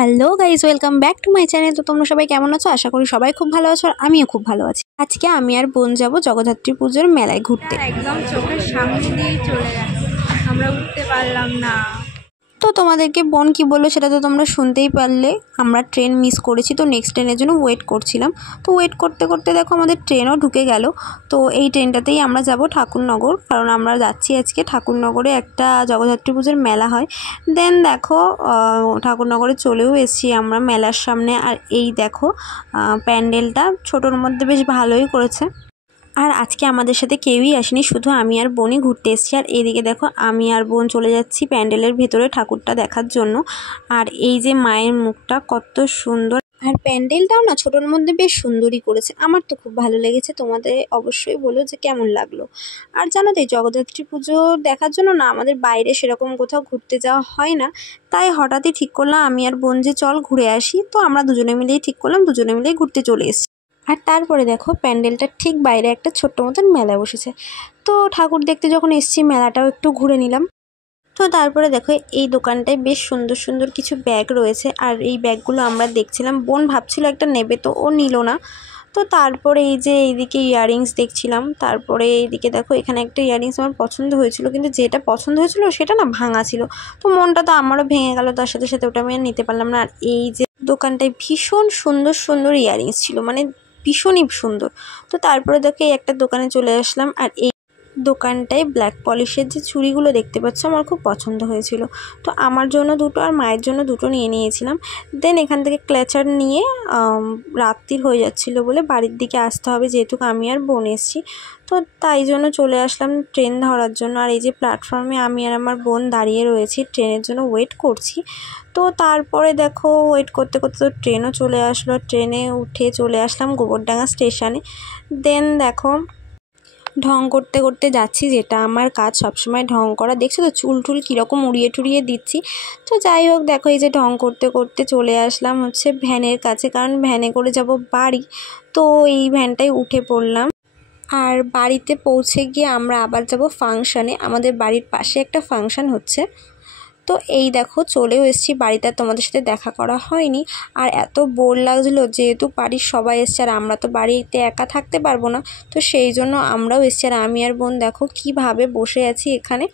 Hello guys, welcome back to my channel. তো তোমরা সবাই কেমন আছো? আশা করি সবাই খুব ভালো আছো আর আমিও খুব ভালো আছি। আজকে আমি আর বোন যাব জগদ্ধাত্রী পুজোর মেলায় ঘুরতে। একদম চোখের সামনে দিয়েই চলে গেল, আমরা উঠতে পারলাম না। তো তোমাদেরকে বোন কি বললো সেটা তো তোমরা শুনতেই পারলে। আমরা ট্রেন মিস করেছি, তো নেক্সট ট্রেনের জন্য ওয়েট করছিলাম। তো ওয়েট করতে করতে দেখো আমাদের ট্রেনও ঢুকে গেল। তো এই ট্রেনটাতেই আমরা যাব ঠাকুরনগর, কারণ আমরা যাচ্ছি আজকে ঠাকুরনগরে একটা জগদ্ধাত্রী পুজোর মেলা হয়। দেন দেখো ঠাকুরনগরে চলেও এসেছি আমরা মেলার সামনে। আর এই দেখো প্যান্ডেলটা ছোটোর মধ্যে বেশ ভালোই করেছে। আর আজকে আমাদের সাথে কেউই আসেনি, শুধু আমি আর বোনই ঘুরতে এসেছি। আর এদিকে দেখো আমি আর বোন চলে যাচ্ছি প্যান্ডেলের ভেতরে ঠাকুরটা দেখার জন্য। আর এই যে মায়ের মুখটা কত সুন্দর, আর প্যান্ডেলটাও না ছোটোর মধ্যে বেশ সুন্দরই করেছে। আমার তো খুব ভালো লেগেছে, তোমাদের অবশ্যই বলো যে কেমন লাগলো। আর জানো তো এই জগদ্ধাত্রী পুজো দেখার জন্য না আমাদের বাইরে সেরকম কোথাও ঘুরতে যাওয়া হয় না। তাই হঠাৎই ঠিক করলাম আমি আর বোন যে চল ঘুরে আসি। তো আমরা দুজনে মিলেই ঠিক করলাম, দুজনে মিলেই ঘুরতে চলে এসেছি। আর তারপরে দেখো প্যান্ডেলটার ঠিক বাইরে একটা ছোট্ট মতন মেলা বসেছে। তো ঠাকুর দেখতে যখন এসেছি মেলাটাও একটু ঘুরে নিলাম। তো তারপরে দেখো এই দোকানটায় বেশ সুন্দর সুন্দর কিছু ব্যাগ রয়েছে। আর এই ব্যাগগুলো আমরা দেখছিলাম, বোন ভাবছিল একটা নেবে, তো ও নিল না। তো তারপরে এই যে এইদিকে ইয়াররিংস দেখছিলাম। তারপরে এইদিকে দেখো এখানে একটা ইয়াররিংস আমার পছন্দ হয়েছিল, কিন্তু যেটা পছন্দ হয়েছিল সেটা না ভাঙা ছিল। তো মনটা তো আমারও ভেঙে গেল, তার সাথে সাথে ওটা আমি আর নিতে পারলাম না। আর এই যে দোকানটায় ভীষণ সুন্দর সুন্দর ইয়াররিংস ছিল, মানে ভীষণই সুন্দর। তো তারপরে দেখো এই একটা দোকানে চলে আসলাম। আর এই দোকানটায় ব্ল্যাক পলিশের যে চুড়িগুলো দেখতে পাচ্ছ আমার খুব পছন্দ হয়েছিল। তো আমার জন্য দুটো আর মায়ের জন্য দুটো নিয়ে নিয়েছিলাম। দেন এখান থেকে ক্লেচার নিয়ে রাত্রির হয়ে যাচ্ছিল বলে বাড়ির দিকে আসতে হবে, যেহেতু আমি আর বোন এসেছি। তো তাই জন্য চলে আসলাম ট্রেন ধরার জন্য। আর এই যে প্ল্যাটফর্মে আমি আর আমার বোন দাঁড়িয়ে রয়েছি, ট্রেনের জন্য ওয়েট করছি। তো তারপরে দেখো ওয়েট করতে করতে তো ট্রেনও চলে আসলো। ট্রেনে উঠে চলে আসলাম গোবরডাঙ্গা স্টেশনে। দেন দেখো ঢং করতে করতে যাচ্ছি, যেটা আমার কাজ সবসময় ঢং করা। দেখছো তো চুল টুল কীরকম উড়িয়ে টুড়িয়ে দিচ্ছি। তো যাই হোক দেখো এই যে ঢং করতে করতে চলে আসলাম হচ্ছে ভ্যানের কাছে, কারণ ভ্যানে করে যাব বাড়ি। তো এই ভ্যানটাই উঠে পড়লাম। আর বাড়িতে পৌঁছে গিয়ে আমরা আবার যাব ফাংশানে। আমাদের বাড়ির পাশে একটা ফাংশান হচ্ছে। তো এই দেখো চলেও এসেছি বাড়িতে, তোমাদের সাথে দেখা করা হয়নি। আর এত বোর লাগছিলো, যেহেতু বাড়ির সবাই এসছে আর আমরা তো বাড়িতে একা থাকতে পারবো না। তো সেই জন্য আমরাও এসছি। আর আমি আর বোন দেখো কীভাবে বসে আছি এখানে।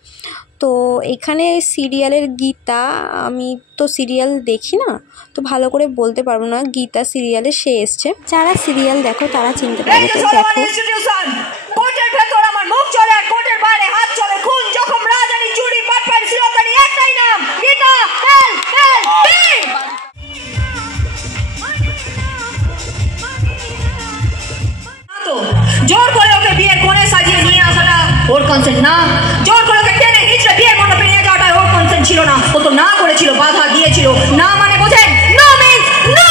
তো এখানে সিরিয়ালের গীতা, আমি তো সিরিয়াল দেখি না, তো ভালো করে বলতে পারবো না। গীতা সিরিয়ালে সে এসছে, যারা সিরিয়াল দেখো তারা চিনতে পারবে। তো দেখো কোর্টের ভেতর আমার মুখ চলে আর কোর্টের বাইরে হাত চলে, খুন জখম রাজানি চুরি পাটপাড়ি সিলতানি একটাই নাম গীতা। জোর করে ওকে বিয়ের কোণে সাজিয়ে নিয়ে আসাটা ওর কনসেন্ট না, জোর করে ওকে টেনে নিচে বিয়ের মণ্ডপে নিয়ে যাওয়াটা ওর কনসেন্ট ছিল না। ও তো না করেছিল, বাধা দিয়েছিল। না মানে বোঝেন, নো মিন্স নো।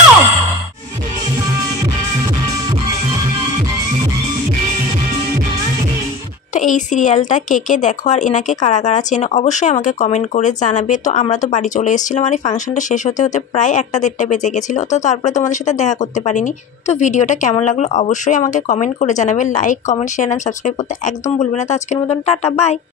তো এই সিরিয়ালটা কে কে দেখো আর এনাকে কারা কারা চেনে অবশ্যই আমাকে কমেন্ট করে জানাবে। তো আমরা তো বাড়ি চলে এসেছিলাম, আর এই ফাংশনটা শেষ হতে হতে প্রায় 1-1:30 বেজে গেছিলো। তো তারপরে তোমাদের সাথে দেখা করতে পারিনি। তো ভিডিওটা কেমন লাগলো অবশ্যই আমাকে কমেন্ট করে জানাবে। লাইক, কমেন্ট, শেয়ার আর সাবস্ক্রাইব করতে একদম ভুলবে না। তো আজকের মতন টাটা, বাই।